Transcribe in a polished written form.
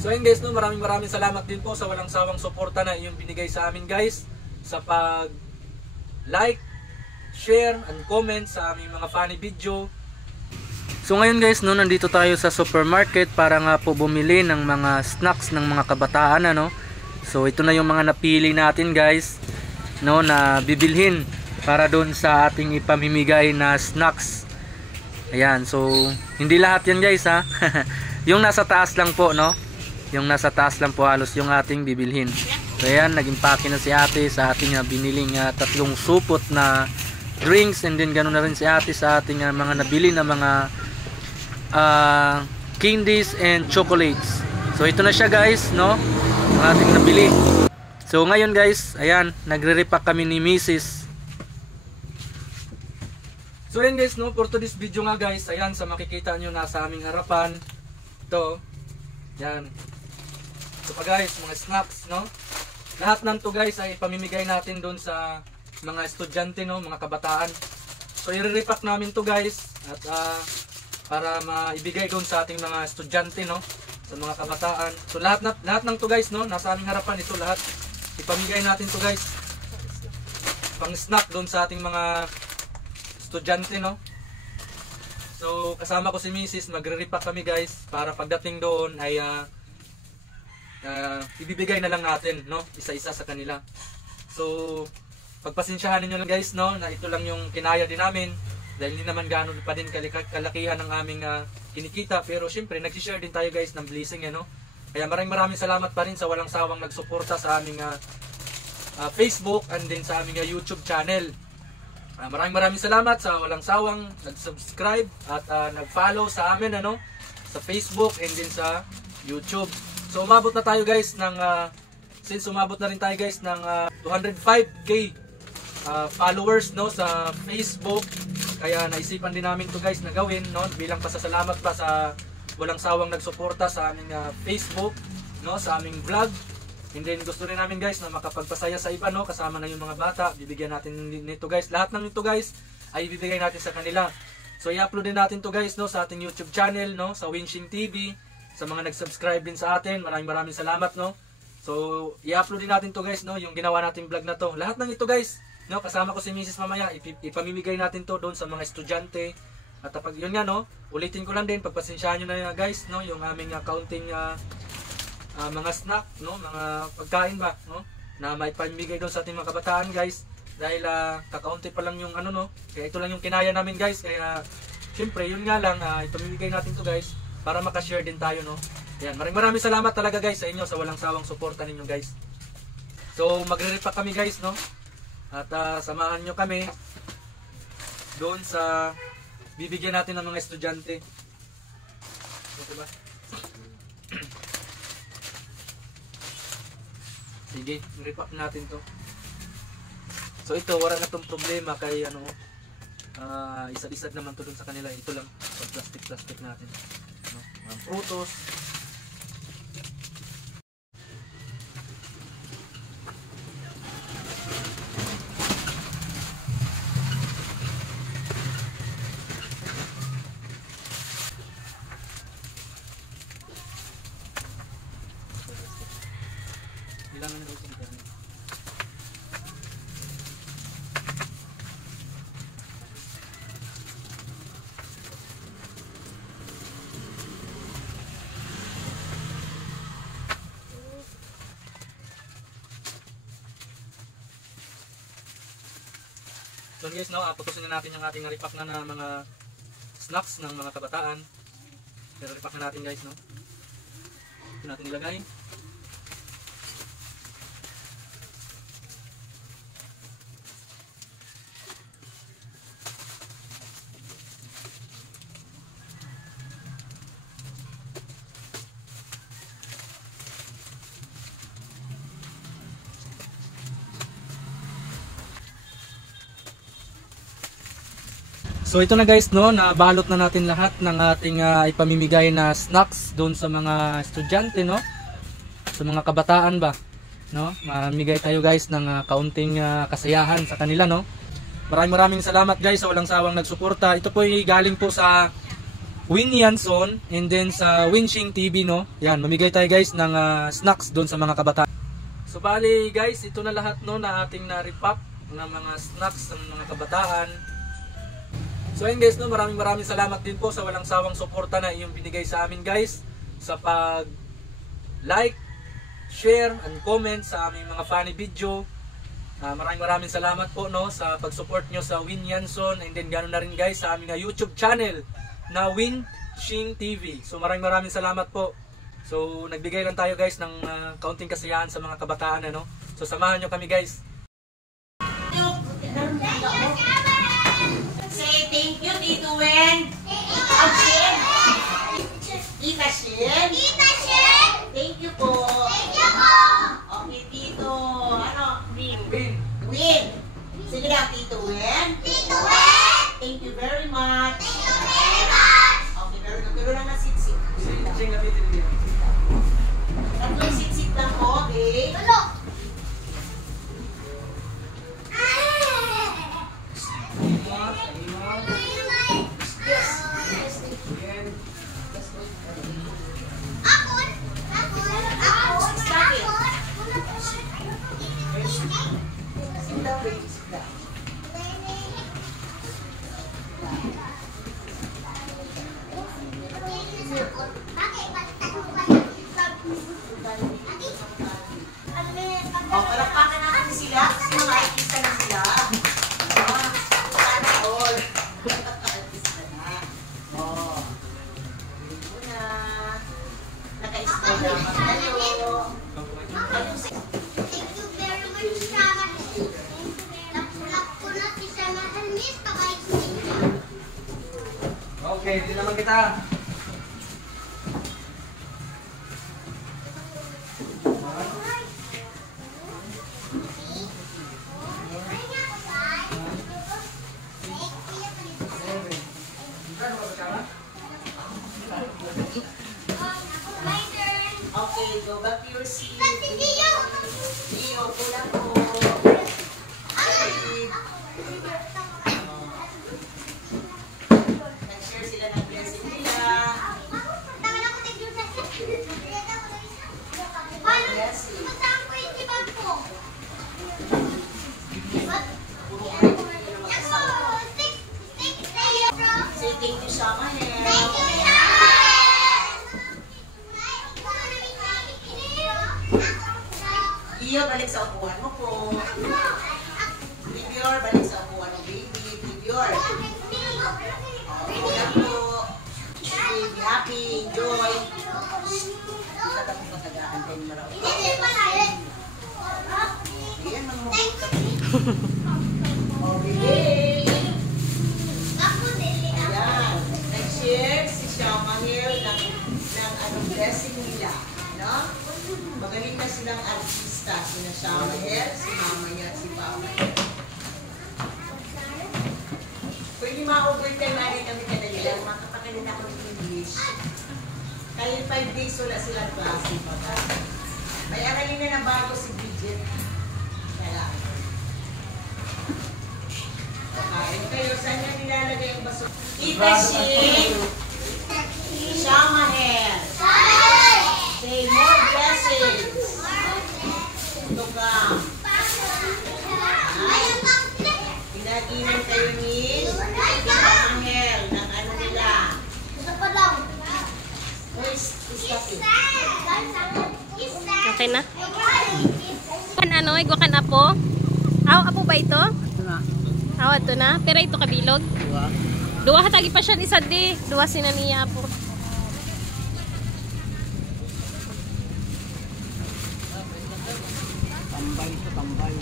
So ayun guys, no, maraming salamat din po sa walang sawang suporta na yung binigay sa amin guys, sa pag like, share, and comment sa aming mga funny video. So ngayon guys, no, nandito tayo sa supermarket para nga po bumili ng mga snacks ng mga kabataan, ano. So ito na yung mga napili natin guys, no, na bibilhin para doon sa ating ipamimigay na snacks. Ayan, so hindi lahat yan guys ha. Yung nasa taas lang po, no. Yung nasa taas lang po halos yung ating bibilhin. So ayan, nag-impake na si ate sa ating biniling tatlong supot na drinks, and then ganoon na rin si ate sa ating mga nabili na mga candies and chocolates. So ito na siya guys, no, ang ating nabili. So ngayon guys, ayan, nagre-repack kami ni Mrs. So ayan guys, no, for today's video nga guys, ayan, sa makikita nyo na sa aming harapan, ito, yan. Ito pa guys, mga snacks, no. Lahat ng to guys ay pamimigay natin doon sa mga estudyante, no, mga kabataan. So i-repack namin to guys at para maibigay doon sa ating mga estudyante, no, sa mga kabataan. So lahat ng to guys, no, nasa aming harapan ito lahat. Ipamigay natin to guys. Pang snack doon sa ating mga estudyante, no. So kasama ko si Mrs. magre-repack kami guys para pagdating doon ay ibibigay na lang natin, no, isa-isa sa kanila. So pagpasensyahan niyo lang guys, no, na ito lang yung kinaya din namin dahil hindi naman gaano pa din kalakihan ng aming kinikita, pero syempre nag-share din tayo guys ng blessing, no. Kaya maraming salamat pa rin sa walang sawang nagsuporta sa aming Facebook and din sa aming YouTube channel. Maraming salamat sa walang sawang nag-subscribe at nag-follow sa amin, ano, sa Facebook and din sa YouTube. So umabot na tayo guys ng since umabot na rin tayo guys ng 205k followers, no, sa Facebook. Kaya naisipan din namin to guys na gawin, no, bilang pasasalamat pa sa walang sawang nagsuporta sa aming Facebook, no, sa aming vlog. And then gusto rin namin guys na makapagpasaya sa iba, no, kasama na yung mga bata. Bibigyan natin nito guys. Lahat ng ito guys ay bibigay natin sa kanila. So i-upload din natin to guys, no, sa ating YouTube channel, no, sa Winshing TV. Sa mga nag-subscribe din sa atin, maraming salamat, no. So i-upload din natin to guys, no, yung ginawa nating vlog na to. Lahat ng ito guys, no, kasama ko si Mrs. mamaya, ipamimigay natin to doon sa mga estudyante. At pag yun nga, no, ulitin ko lang din, pagpasensyahan nyo na guys, no, yung aming counting mga snack, no, mga pagkain ba, no, na may pamimigay doon sa ating mga kabataan guys. Dahil kakaunti pa lang yung ano, no, kaya ito lang yung kinaya namin guys. Kaya syempre yun nga lang, ipamimigay natin to guys para makashare din tayo, no. Ayan, maraming salamat talaga guys sa inyo sa walang sawang suporta ninyo guys. So magre-repack kami guys, no, at samahan nyo kami doon sa bibigyan natin ng mga estudyante. Ito ba? Sige, repack natin to. So ito, wala na tong problema kay ano, isa-isad naman to dun sa kanila. Ito lang, plastic natin, no? Prutos. Ilangan na ito dito. So guys, no, putusin na natin yung ating repack na mga snacks ng mga kabataan. Pero repack na natin guys, no. Ito natin ilagay. So ito na guys, no, nabalot na natin lahat ng ating ipamimigay na snacks doon sa mga estudyante, no, sa mga kabataan ba, no. Mamigay tayo guys ng kaunting kasayahan sa kanila, no. Maraming salamat guys sa walang sawang nagsuporta. Ito po ay galing po sa Win Yanson, and then sa Winshing TV, no? Yan, mamigay tayo guys ng snacks doon sa mga kabataan. So bali guys, ito na lahat no na ating na-repack ng mga snacks ng mga kabataan. So ayun guys, no, maraming salamat din po sa walang sawang suporta na iyong binigay sa amin guys, sa pag-like, share, and comment sa aming mga funny video. Maraming salamat po no sa pag-support nyo sa Win Yanson, and then ganoon na rin guys sa aming YouTube channel na Winshing TV. So maraming salamat po. So nagbigay lang tayo guys ng kaunting kasiyahan sa mga kabataan, ano. So samahan nyo kami guys. Say thank you, Tito Wen. Tita Shin. Thank you po. Okay, Tito. Ano? Win. Sige lang, Tito Wen. Thank you very much. Okay, pero lang na sit-sit. Tatlo sit-sit lang po, okay? Oh, palakpakan natin sila. Kasi mga artista na sila. Sana all. Artista na. Oh. Hindi mo na. Naka-ispo na tayo. Thank you very much, Sama. Lapulap ko na si Sama Hermes. Okay, din naman kita. Okay, go back to your seat. Dio, pula po. Nag-share sila ng blessing nila. Blessing. Say thank you, Shama. Iyo, balik sa upuan mo po. Bibior, balik sa upuan mo, baby. Bibior. Ulan po. Be happy, enjoy. Kita tapos matagaan din maraw. Iyan ang mabuta. Oh, baby. Ayan. Nag-share si Shama Hill ng anong blessing nila. No? Magaling na silang artista. Sina Shama Hill, si Mama niya, si Papa niya. Pwede ma-overtime na rin kami kanila. Makapakalit ako ng English. Kaya 5 days wala silang klase. May aralin na na bago si Bridget. Kaya. Kain kayo. Saan niya nilalagay ang baso? Tita Shin. Shama Hill. Say more blessings. To come. Ay, pinaginan kayo ni Shama Hill ng ano nila. Okay na? Ano, igwakan apo? Aw, apo ba ito? Ito na. Aw, ito na. Pero ito kabilog. Dua hatagi pa siya ni Sadi. Dua sina niya apo. Tambay ito, tambay.